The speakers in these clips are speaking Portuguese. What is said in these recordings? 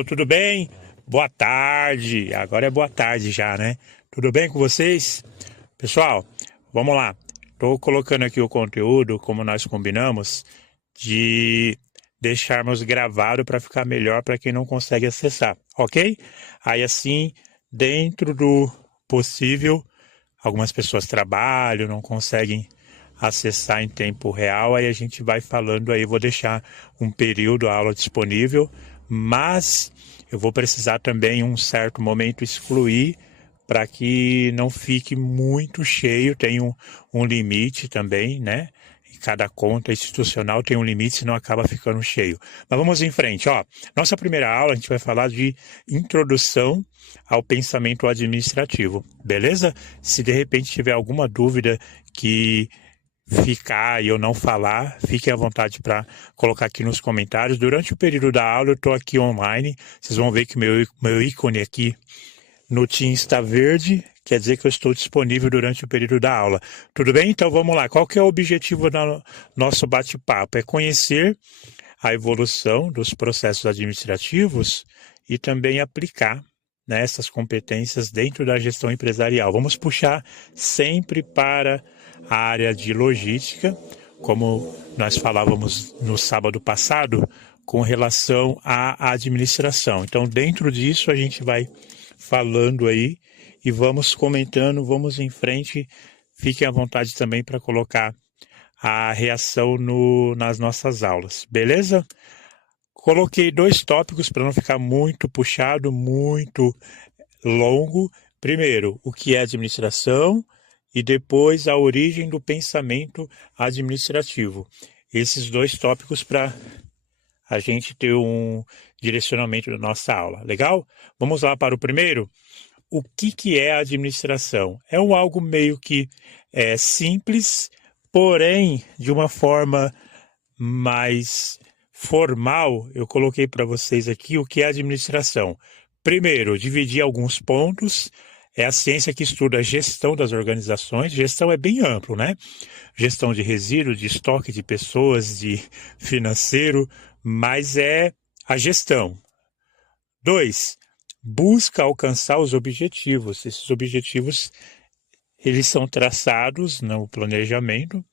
pessoal, tudo bem? Boa tarde, agora é boa tarde já, né? Tudo bem com vocês? Pessoal, vamos lá. Estou colocando aqui o conteúdo, como nós combinamos, de deixarmos gravado para ficar melhor para quem não consegue acessar, ok? Aí assim, dentro do possível, algumas pessoas trabalham, não conseguem acessar em tempo real, aí a gente vai falando aí, vou deixar um período a aula disponível, mas eu vou precisar também em um certo momento excluir para que não fique muito cheio, tem um limite também, né? Cada conta institucional tem um limite, senão acaba ficando cheio. Mas vamos em frente, ó. Nossa primeira aula a gente vai falar de introdução ao pensamento administrativo, beleza? Se de repente tiver alguma dúvida que ficar e eu não falar, fiquem à vontade para colocar aqui nos comentários. Durante o período da aula eu estou aqui online, vocês vão ver que meu ícone aqui no Teams está verde, quer dizer que eu estou disponível durante o período da aula. Tudo bem? Então vamos lá. Qual que é o objetivo do nosso bate-papo? É conhecer a evolução dos processos administrativos e também aplicar, né, essas competências dentro da gestão empresarial. Vamos puxar sempre para a área de logística, como nós falávamos no sábado passado, com relação à administração. Então, dentro disso, a gente vai falando aí e vamos comentando, vamos em frente. Fiquem à vontade também para colocar a reação nas nossas aulas, beleza? Coloquei 2 tópicos para não ficar muito puxado, muito longo. Primeiro, o que é administração e depois a origem do pensamento administrativo. Esses 2 tópicos para a gente ter um direcionamento da nossa aula, legal? Vamos lá para o primeiro. O que é a administração? É algo meio que simples, porém de uma forma mais formal. Eu coloquei para vocês aqui o que é administração. Primeiro, dividir alguns pontos. É a ciência que estuda a gestão das organizações. Gestão é bem amplo, né? Gestão de resíduos, de estoque de pessoas, de financeiro, mas é a gestão. 2, busca alcançar os objetivos. Esses objetivos, eles são traçados no planejamento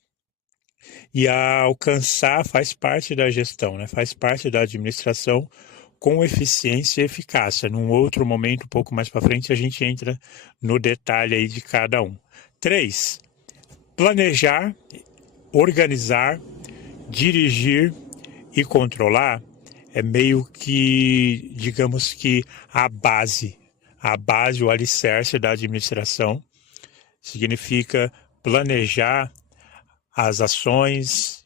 e a alcançar faz parte da gestão, né? Faz parte da administração com eficiência e eficácia. Num outro momento, um pouco mais para frente, a gente entra no detalhe aí de cada um. 3, planejar, organizar, dirigir e controlar é meio que, digamos que, a base, o alicerce da administração. Significa planejar as ações,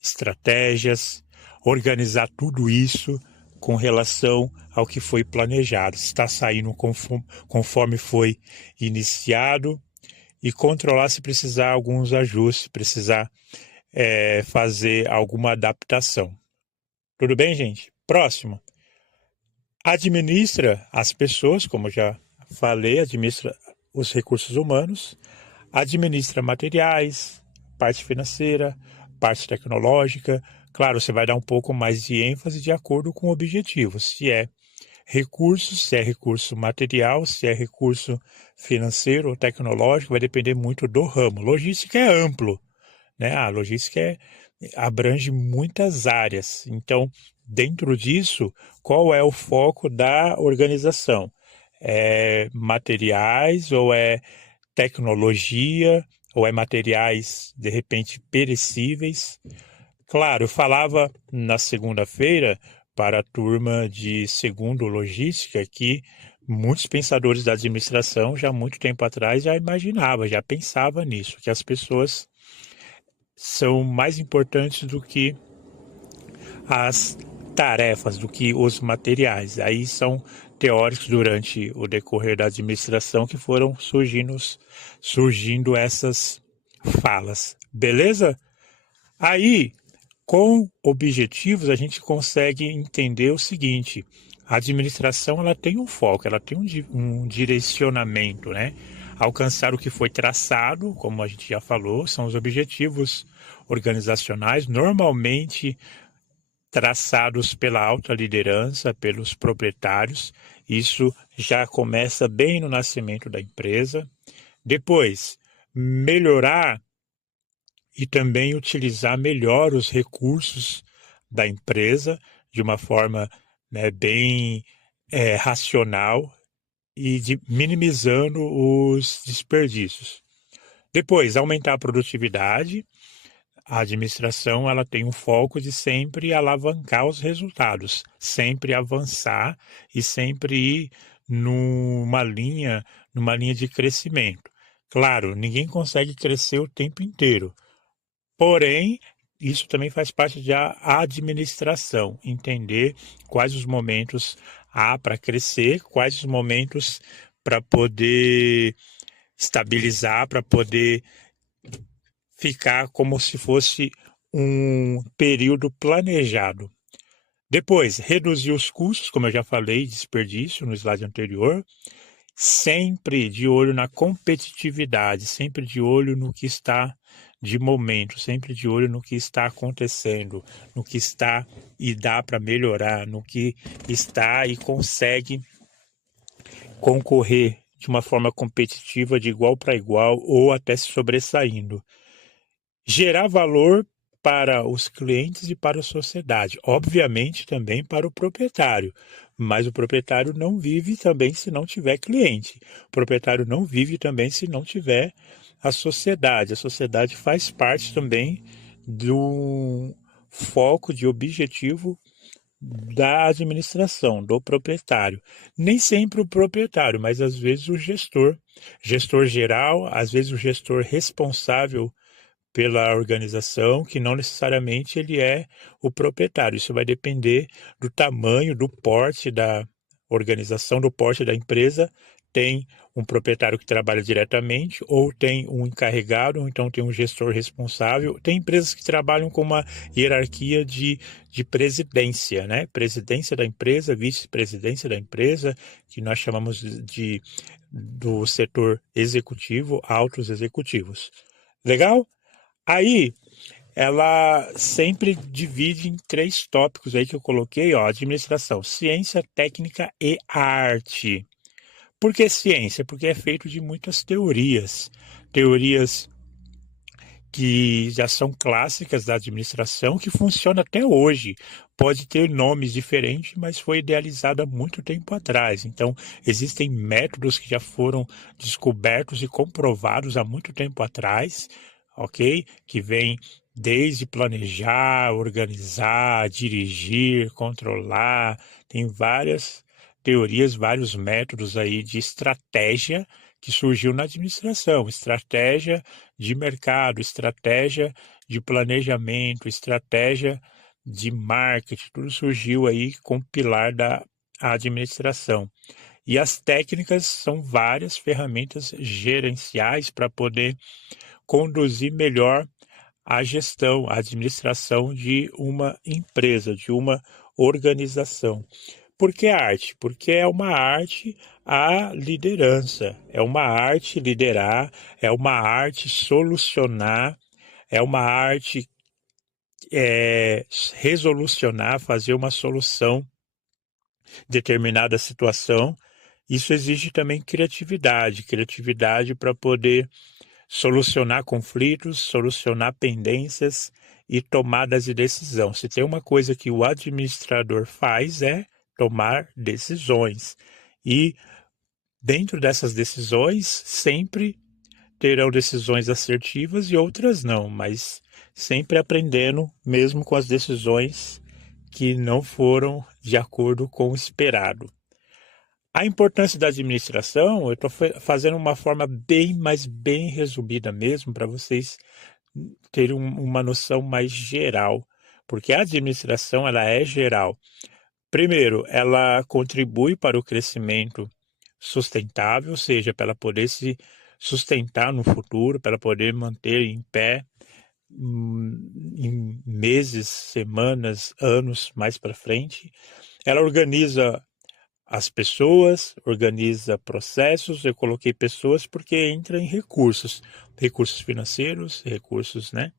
estratégias, organizar tudo isso com relação ao que foi planejado, se está saindo conforme foi iniciado, e controlar se precisar alguns ajustes, precisar fazer alguma adaptação. Tudo bem, gente? Próximo. Administra as pessoas, como já falei, administra os recursos humanos, administra materiais, parte financeira, parte tecnológica. Claro, você vai dar um pouco mais de ênfase de acordo com o objetivo. Se é recursos, se é recurso material, se é recurso financeiro ou tecnológico, vai depender muito do ramo. Logística é amplo, né? A logística abrange muitas áreas. Então, dentro disso, qual é o foco da organização? É materiais ou é tecnologia ou é materiais, de repente, perecíveis? Claro, eu falava na segunda-feira para a turma de segundo logística que muitos pensadores da administração, já há muito tempo atrás, já imaginava, já pensava nisso, que as pessoas são mais importantes do que as tarefas, do que os materiais. Aí são teóricos durante o decorrer da administração que foram surgindo essas falas. Beleza? Aí, com objetivos, a gente consegue entender o seguinte: a administração ela tem um foco, ela tem um direcionamento, né? Alcançar o que foi traçado, como a gente já falou, são os objetivos organizacionais. Normalmente, traçados pela alta liderança, pelos proprietários. Isso já começa bem no nascimento da empresa. Depois, melhorar e também utilizar melhor os recursos da empresa de uma forma, né, bem racional e minimizando os desperdícios. Depois, aumentar a produtividade. A administração ela tem um foco de sempre alavancar os resultados, sempre avançar e sempre ir numa linha de crescimento. Claro, ninguém consegue crescer o tempo inteiro. Porém, isso também faz parte da administração, entender quais os momentos há para crescer, quais os momentos para poder estabilizar, para poder ficar como se fosse um período planejado. Depois, reduzir os custos, como eu já falei, desperdício no slide anterior, sempre de olho na competitividade, sempre de olho no que está de momento, sempre de olho no que está acontecendo, no que está e dá para melhorar, no que está e consegue concorrer de uma forma competitiva, de igual para igual ou até se sobressaindo. Gerar valor para os clientes e para a sociedade, obviamente também para o proprietário, mas o proprietário não vive também se não tiver cliente, o proprietário não vive também se não tiver a sociedade faz parte também do foco de objetivo da administração, do proprietário. Nem sempre o proprietário, mas às vezes o gestor geral, às vezes o gestor responsável pela organização, que não necessariamente ele é o proprietário. Isso vai depender do tamanho, do porte da organização, do porte da empresa. Tem um proprietário que trabalha diretamente, ou tem um encarregado, ou então tem um gestor responsável. Tem empresas que trabalham com uma hierarquia de presidência, né? Presidência da empresa, vice-presidência da empresa, que nós chamamos do setor executivo, altos executivos. Legal? Aí, ela sempre divide em 3 tópicos aí que eu coloquei, ó, administração, ciência, técnica e arte. Por que ciência? Porque é feito de muitas teorias. Teorias que já são clássicas da administração, que funciona até hoje. Pode ter nomes diferentes, mas foi idealizada há muito tempo atrás. Então, existem métodos que já foram descobertos e comprovados há muito tempo atrás, ok? Que vem desde planejar, organizar, dirigir, controlar. Tem várias teorias, vários métodos aí de estratégia que surgiu na administração, estratégia de mercado, estratégia de planejamento, estratégia de marketing, tudo surgiu aí com o pilar da administração. E as técnicas são várias ferramentas gerenciais para poder conduzir melhor a gestão, a administração de uma empresa, de uma organização. Por que arte? Porque é uma arte a liderança, é uma arte liderar, é uma arte solucionar, é uma arte resolucionar, fazer uma solução de determinada situação. Isso exige também criatividade para poder solucionar conflitos, solucionar pendências e tomadas de decisão. Se tem uma coisa que o administrador faz é tomar decisões. E dentro dessas decisões, sempre terão decisões assertivas e outras não, mas sempre aprendendo, mesmo com as decisões que não foram de acordo com o esperado. A importância da administração, eu estou fazendo uma forma bem, mas bem resumida mesmo, para vocês terem uma noção mais geral, porque a administração ela é geral. Primeiro, ela contribui para o crescimento sustentável, ou seja, para ela poder se sustentar no futuro, para ela poder manter em pé em meses, semanas, anos mais para frente. Ela organiza as pessoas, organiza processos. Eu coloquei pessoas porque entra em recursos financeiros, recursos, né,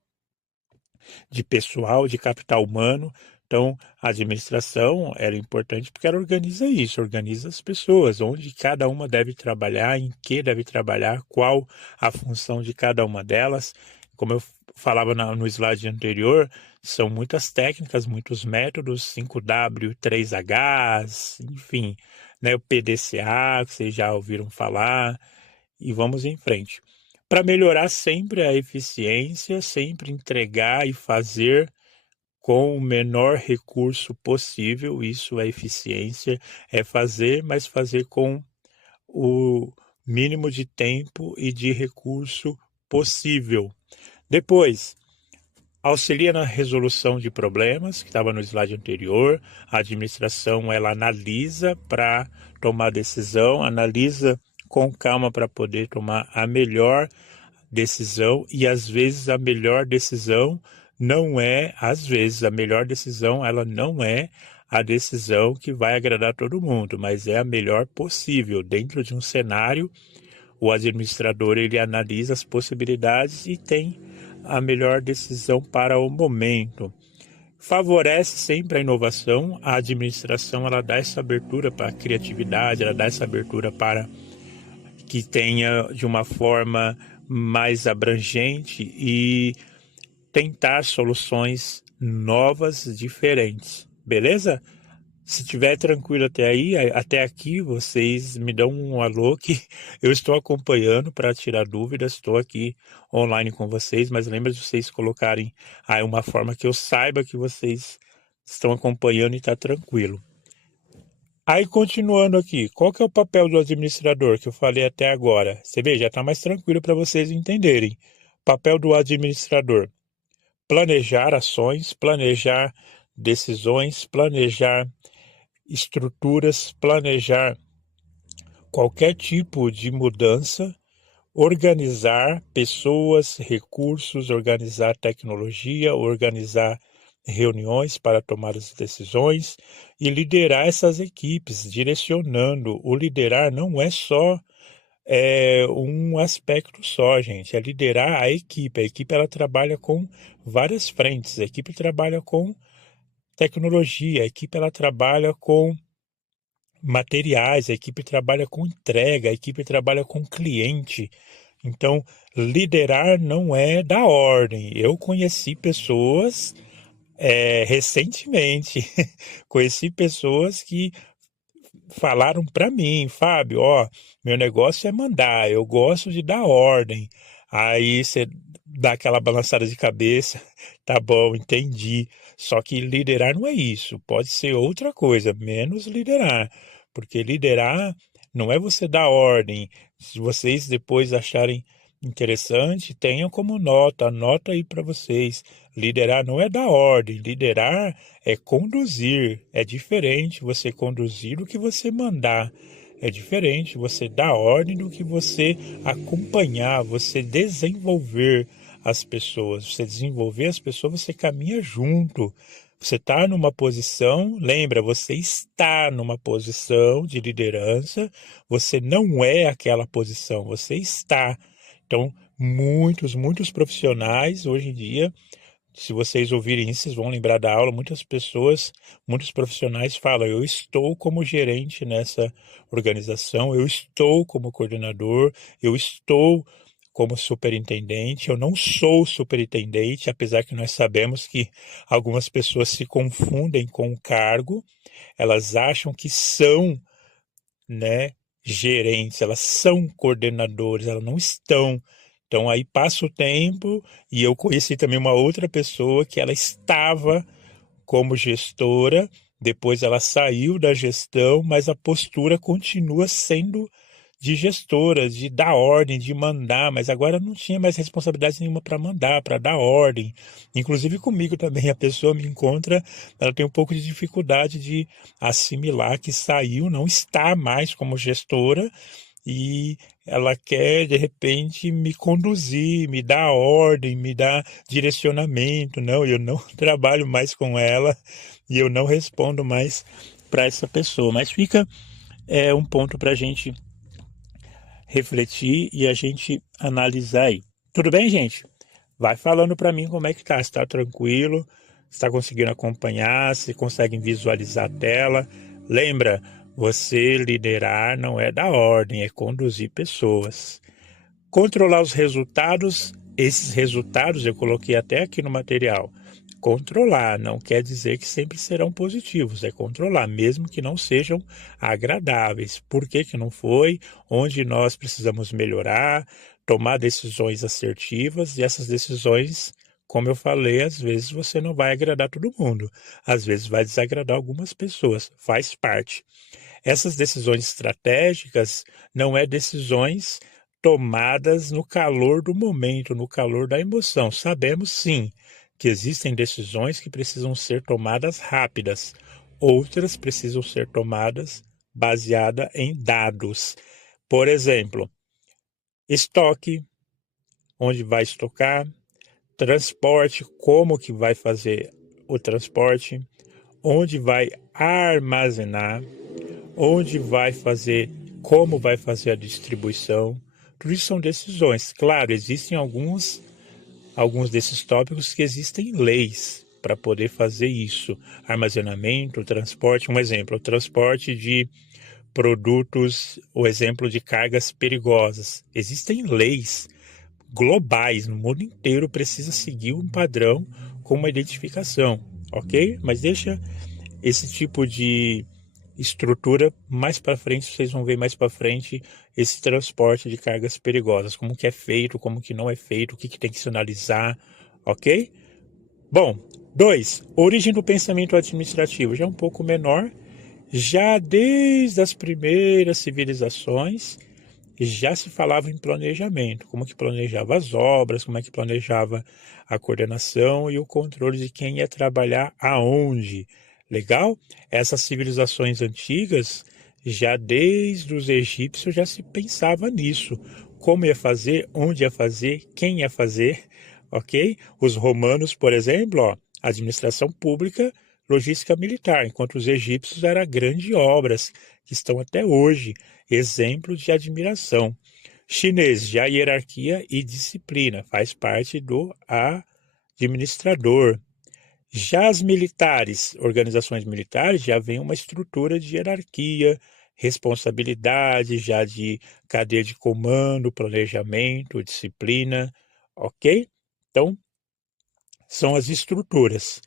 de pessoal, de capital humano. Então, a administração era importante porque ela organiza isso, organiza as pessoas, onde cada uma deve trabalhar, em que deve trabalhar, qual a função de cada uma delas. Como eu falava no slide anterior, são muitas técnicas, muitos métodos, 5W, 3Hs, enfim, né, o PDCA, que vocês já ouviram falar, e vamos em frente. Para melhorar sempre a eficiência, sempre entregar e fazer com o menor recurso possível, isso é eficiência, é fazer, mas fazer com o mínimo de tempo e de recurso possível. Depois, auxilia na resolução de problemas, que estava no slide anterior. A administração, ela analisa para tomar decisão, analisa com calma para poder tomar a melhor decisão, e às vezes a melhor decisão não é, às vezes a melhor decisão, ela não é a decisão que vai agradar todo mundo, mas é a melhor possível. Dentro de um cenário, o administrador, ele analisa as possibilidades e tem a melhor decisão para o momento. Favorece sempre a inovação. A administração, ela dá essa abertura para a criatividade, ela dá essa abertura para que tenha de uma forma mais abrangente e tentar soluções novas, diferentes. Beleza? Se estiver tranquilo até aí, até aqui, vocês me dão um alô que eu estou acompanhando para tirar dúvidas, estou aqui online com vocês, mas lembra de vocês colocarem aí uma forma que eu saiba que vocês estão acompanhando e está tranquilo. Aí, continuando aqui, qual que é o papel do administrador que eu falei até agora? Você vê, já está mais tranquilo para vocês entenderem. Papel do administrador: planejar ações, planejar decisões, planejar estruturas, planejar qualquer tipo de mudança, organizar pessoas, recursos, organizar tecnologia, organizar reuniões para tomar as decisões e liderar essas equipes, direcionando. O liderar não é só um aspecto só, gente, é liderar a equipe. A equipe, ela trabalha com várias frentes, a equipe trabalha com tecnologia, a equipe, ela trabalha com materiais, a equipe trabalha com entrega, a equipe trabalha com cliente. Então, liderar não é da ordem. Eu conheci pessoas recentemente, conheci pessoas que falaram para mim: Fábio, ó, meu negócio é mandar, eu gosto de dar ordem. Aí você dá aquela balançada de cabeça, tá bom, entendi. Só que liderar não é isso, pode ser outra coisa, menos liderar. Porque liderar não é você dar ordem. Se vocês depois acharem interessante, tenham como nota, anota aí para vocês. Liderar não é dar ordem, liderar é conduzir. É diferente você conduzir do que você mandar. É diferente você dar ordem do que você acompanhar, você desenvolver as pessoas. Você desenvolver as pessoas, você caminha junto. Você está numa posição, lembra, você está numa posição de liderança, você não é aquela posição, você está. Então, muitos profissionais hoje em dia, se vocês ouvirem isso, vocês vão lembrar da aula, muitas pessoas, muitos profissionais falam: eu estou como gerente nessa organização, eu estou como coordenador, eu estou como superintendente, eu não sou superintendente, apesar que nós sabemos que algumas pessoas se confundem com o cargo, elas acham que são, né, gerentes, elas são coordenadores, elas não estão. Então aí passa o tempo e eu conheci também uma outra pessoa que ela estava como gestora, depois ela saiu da gestão, mas a postura continua sendo de gestora, de dar ordem, de mandar, mas agora não tinha mais responsabilidade nenhuma para mandar, para dar ordem. Inclusive comigo também, a pessoa me encontra, ela tem um pouco de dificuldade de assimilar que saiu, não está mais como gestora, e ela quer, de repente, me conduzir, me dar ordem, me dar direcionamento. Não, eu não trabalho mais com ela e eu não respondo mais para essa pessoa. Mas fica um ponto para a gente refletir e a gente analisar aí. Tudo bem, gente? Vai falando para mim como é que tá, se tá tranquilo, Está conseguindo acompanhar? Se conseguem visualizar a tela? Lembra, você liderar não é dar ordem, é conduzir pessoas. Controlar os resultados, esses resultados eu coloquei até aqui no material. Controlar não quer dizer que sempre serão positivos, é controlar, mesmo que não sejam agradáveis. Por que que não foi? Onde nós precisamos melhorar, tomar decisões assertivas, e essas decisões, como eu falei, às vezes você não vai agradar todo mundo, às vezes vai desagradar algumas pessoas, faz parte. Essas decisões estratégicas não é decisões tomadas no calor do momento, no calor da emoção. Sabemos sim que existem decisões que precisam ser tomadas rápidas, outras precisam ser tomadas baseadas em dados. Por exemplo, estoque, onde vai estocar, transporte, como que vai fazer o transporte, onde vai armazenar, onde vai fazer, como vai fazer a distribuição. Tudo isso são decisões. Claro, existem alguns desses tópicos que existem leis para poder fazer isso. Armazenamento, transporte, um exemplo, o transporte de produtos, o exemplo de cargas perigosas. Existem leis globais, no mundo inteiro precisa seguir um padrão com uma identificação, ok? Mas deixa esse tipo de estrutura mais para frente, vocês vão ver mais para frente esse transporte de cargas perigosas, como que é feito, como que não é feito, o que tem que se analisar, ok? Bom, 2. Origem do pensamento administrativo, já é um pouco menor, já desde as primeiras civilizações já se falava em planejamento, como que planejava as obras, como é que planejava a coordenação e o controle de quem ia trabalhar aonde. Legal? Essas civilizações antigas, já desde os egípcios já se pensava nisso. Como ia fazer, onde ia fazer, quem ia fazer, ok? Os romanos, por exemplo, administração pública, logística militar, enquanto os egípcios eram grandes obras, que estão até hoje, exemplo de admiração. Chinês, já hierarquia e disciplina, faz parte do administrador. Já as militares, organizações militares, já vem uma estrutura de hierarquia, responsabilidade, já de cadeia de comando, planejamento, disciplina, ok? Então, são as estruturas.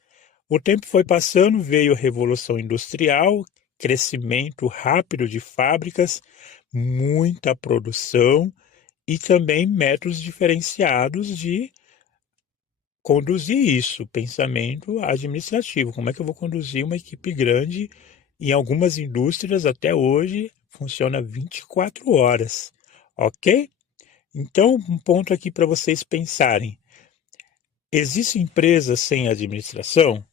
O tempo foi passando, veio a Revolução Industrial, crescimento rápido de fábricas, muita produção e também métodos diferenciados de conduzir isso, pensamento administrativo. Como é que eu vou conduzir uma equipe grande? Em algumas indústrias, até hoje, funciona 24 horas, ok? Então, um ponto aqui para vocês pensarem. Existe empresa sem administração?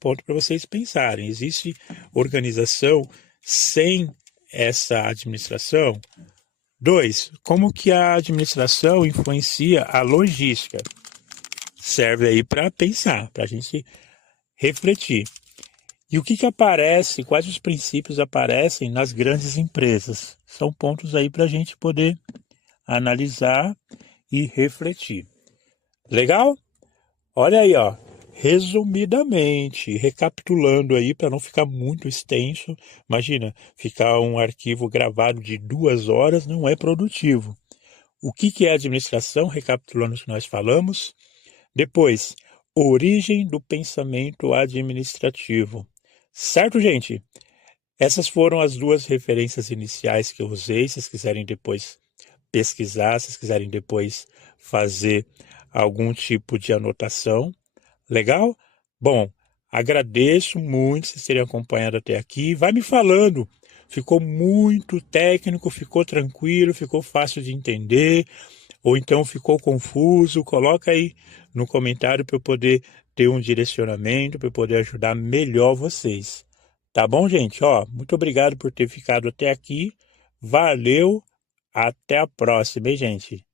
Ponto para vocês pensarem. Existe organização sem essa administração? 2. Como que a administração influencia a logística? Serve aí para pensar, para a gente refletir. E o que aparece, quais os princípios aparecem nas grandes empresas? São pontos aí para a gente poder analisar e refletir. Legal? Olha aí, ó. Resumidamente, recapitulando aí para não ficar muito extenso, imagina, ficar um arquivo gravado de 2 horas não é produtivo. O que é administração? Recapitulando o que nós falamos. Depois, origem do pensamento administrativo. Certo, gente? Essas foram as 2 referências iniciais que eu usei. Se vocês quiserem depois pesquisar, se vocês quiserem depois fazer algum tipo de anotação. Legal? Bom, agradeço muito vocês terem acompanhado até aqui. Vai me falando. Ficou muito técnico, ficou tranquilo, ficou fácil de entender, ou então ficou confuso? Coloca aí no comentário para eu poder ter um direcionamento, para eu poder ajudar melhor vocês. Tá bom, gente? Ó, muito obrigado por ter ficado até aqui. Valeu, até a próxima, hein, gente?